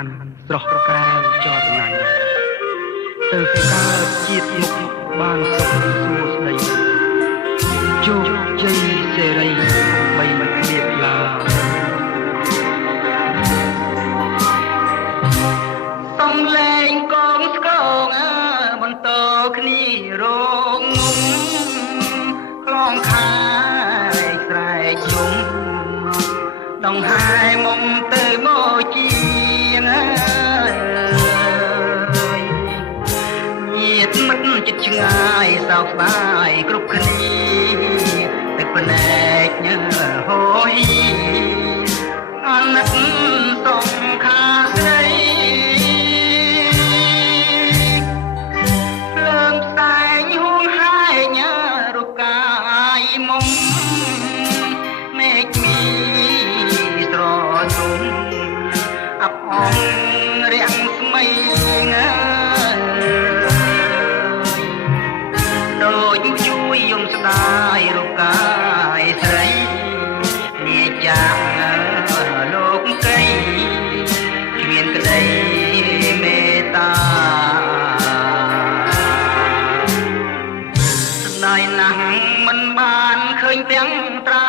ខាន់ស្រស់កែវចរណាញ់ទៅកើតជាតិមុខបានសុខសួស្ដីជោគជ័យសេរីបីមិនឃ្លាតឡើយសំលេងកងស្គងបន្តគ្នារងខ្លងខាយស្រែកយំដងហាយមុំទៅមកជាងញាតិមិត្តចិត្តឆ្ងាយសោកស្ដាយគ្រប់គ្នាទឹកភ្នែកហូរអាណិតសងខាស្រីភ្លើងផ្សែងហួងហែងរូបកាយមុំមេឃមីស្រទំអាប់អងរាំងស្មៃដូចជួយយំស្ដាយរូបកាយស្រីលាចាកលោកកៃគ្មានក្តីមេត្តាស្ដាយណាស់មិនបានឃើញទាំងត្រា